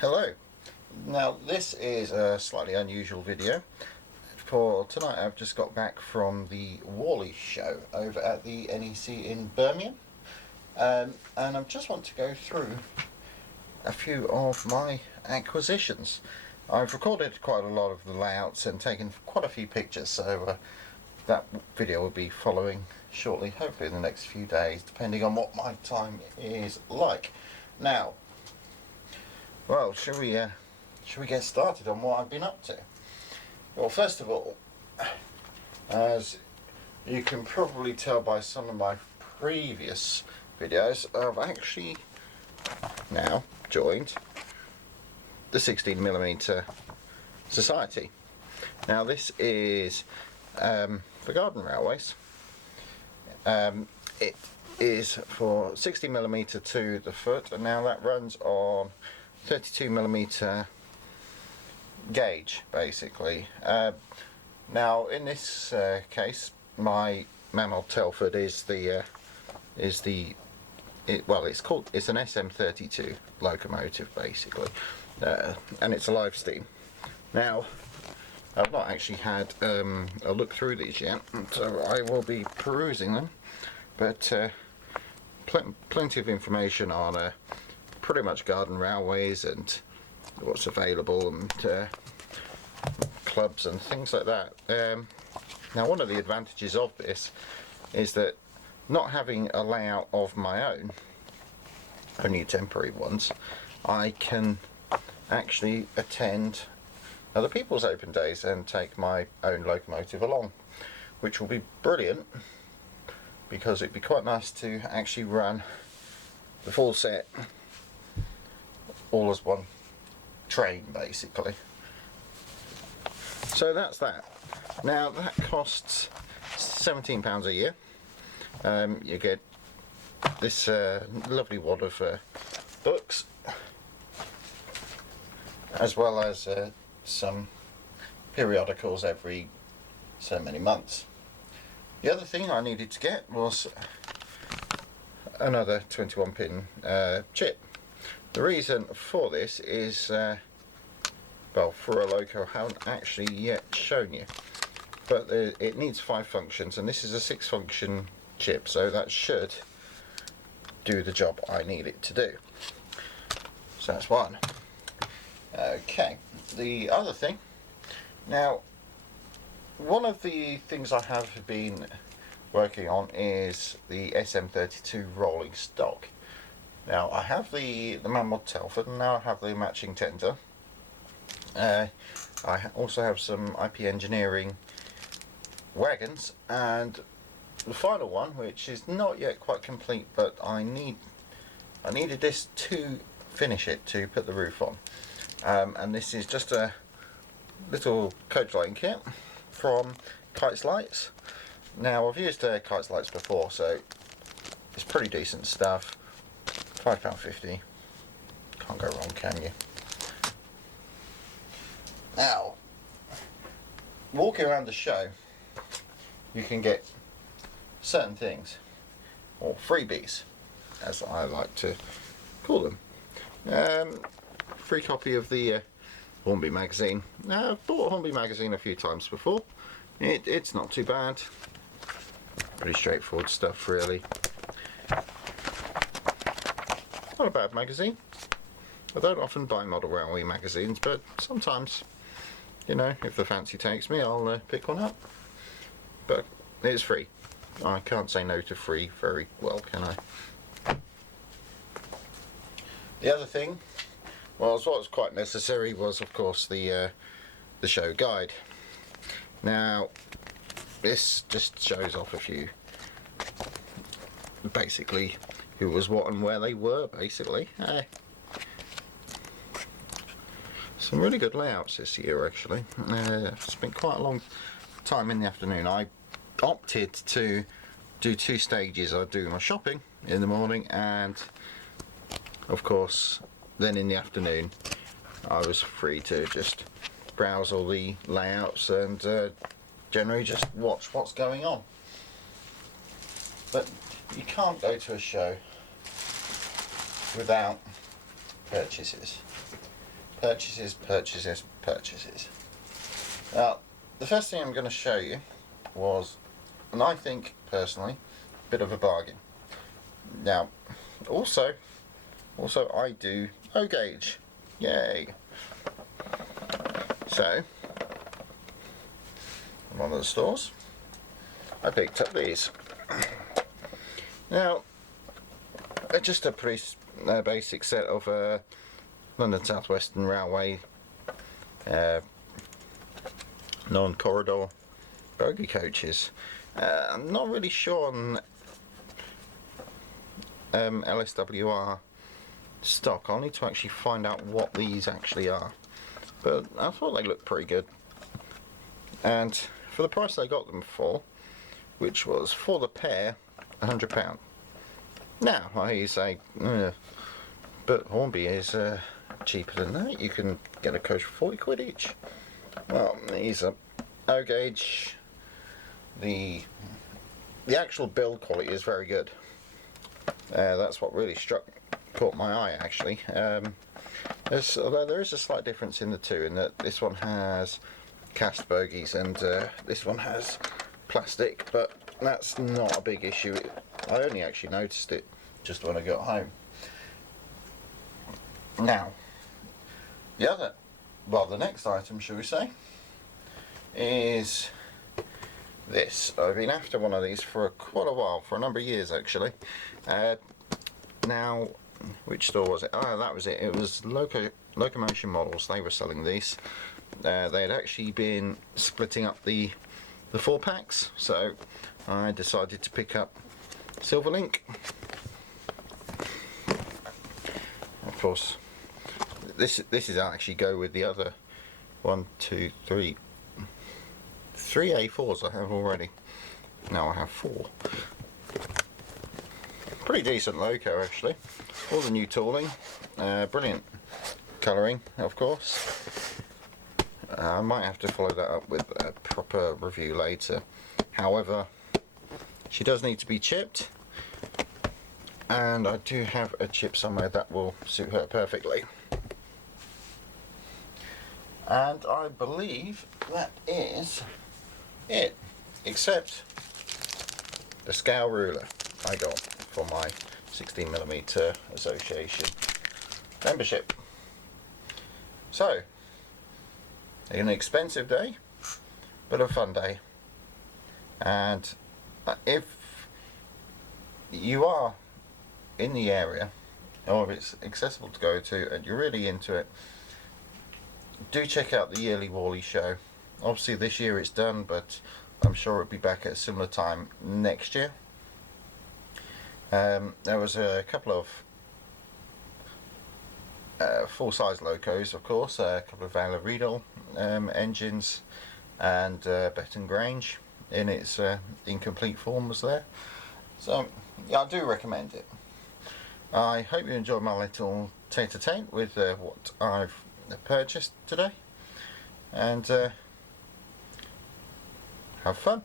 Hello. Now this is a slightly unusual video. For tonight I've just got back from the Warley show over at the NEC in Birmingham, and I just want to go through a few of my acquisitions. I've recorded quite a lot of the layouts and taken quite a few pictures, so that video will be following shortly, hopefully in the next few days, depending on what my time is like. Now, well, shall we get started on what I've been up to? Well, first of all, as you can probably tell by some of my previous videos, I've actually now joined the 16mm Society. Now this is for garden railways. It is for 60mm to the foot, and now that runs on 32mm gauge, basically. Now in this case, my Mammoth Telford is it's an SM32 locomotive, basically, and it's a live steam. Now I've not actually had a look through these yet, so I will be perusing them, but plenty of information on pretty much garden railways and what's available, and clubs and things like that. Now one of the advantages of this is that not having a layout of my own, only temporary ones, I can actually attend other people's open days and take my own locomotive along, which will be brilliant, because it'd be quite nice to actually run the full set all as one train, basically. So that's that. Now that costs £17 a year. You get this lovely wad of books, as well as some periodicals every so many months. The other thing I needed to get was another 21-pin chip. The reason for this is, well, for a loco I haven't actually yet shown you, but it needs 5 functions, and this is a 6-function chip, so that should do the job I need it to do. So that's one. Okay, the other thing, now one of the things I have been working on is the SM32 rolling stock. Now I have the Mammoth Telford, and now I have the matching tender. I also have some IP Engineering wagons, and the final one, which is not yet quite complete, but I needed this to finish it, to put the roof on. And this is just a little coach lighting kit from Kites Lights. Now I've used Kites Lights before, so it's pretty decent stuff. £5.50. Can't go wrong, can you? Now, walking around the show, you can get certain things, or freebies, as I like to call them. Free copy of the Hornby magazine. Now, I've bought Hornby magazine a few times before. It's not too bad. Pretty straightforward stuff, really. Not a bad magazine. I don't often buy model railway magazines, but sometimes, you know, if the fancy takes me, I'll pick one up. But it's free. I can't say no to free very well, can I? The other thing, well, what was quite necessary was, of course, the show guide. Now, this just shows off a few, basically, who was what and where they were, basically. Some really good layouts this year, actually. I've spent quite a long time in the afternoon. I opted to do 2 stages. I do my shopping in the morning, and of course then in the afternoon I was free to just browse all the layouts and generally just watch what's going on. But you can't go to a show without purchases. purchases, purchases, purchases. Now, the first thing I'm going to show you was, and I think personally, a bit of a bargain. Now, also I do O-gauge. Yay! So, in one of the stores, I picked up these. Now, they're just a pretty basic set of London South Western Railway non-corridor bogie coaches. I'm not really sure on LSWR stock. I'll need to actually find out what these actually are, but I thought they looked pretty good, and for the price I got them for, which was for the pair £100. Now I say, but Hornby is cheaper than that. You can get a coach for 40 quid each. Well, these are O-gauge. The actual build quality is very good. That's what really caught my eye actually. Although there is a slight difference in the two, in that this one has cast bogies and this one has plastic, but that's not a big issue. I only actually noticed it just when I got home. Now, the next item, shall we say, is this. I've been after one of these for quite a while, for a number of years actually. Now, which store was it? Oh, that was it. It was Locomotion Models. They were selling these. They had actually been splitting up the 4 packs, so I decided to pick up Silverlink. Of course, this is actually go with the other 3 A4s I have already. Now I have 4. Pretty decent loco actually. All the new tooling, brilliant colouring, of course. I might have to follow that up with a proper review later. However, she does need to be chipped, and I do have a chip somewhere that will suit her perfectly. And I believe that is it, except the scale ruler I got for my 16mm association membership. So, an expensive day, but a fun day. And if you are in the area, or if it's accessible to go to and you're really into it, do check out the yearly Warley show. Obviously this year it's done, but I'm sure it'll be back at a similar time next year. There was a couple of full-size locos, of course, a couple of Valor Riedel engines, and Betton Grange in its incomplete form was there. So yeah, I do recommend it. I hope you enjoyed my little tete-a-tete with what I've purchased today, and have fun.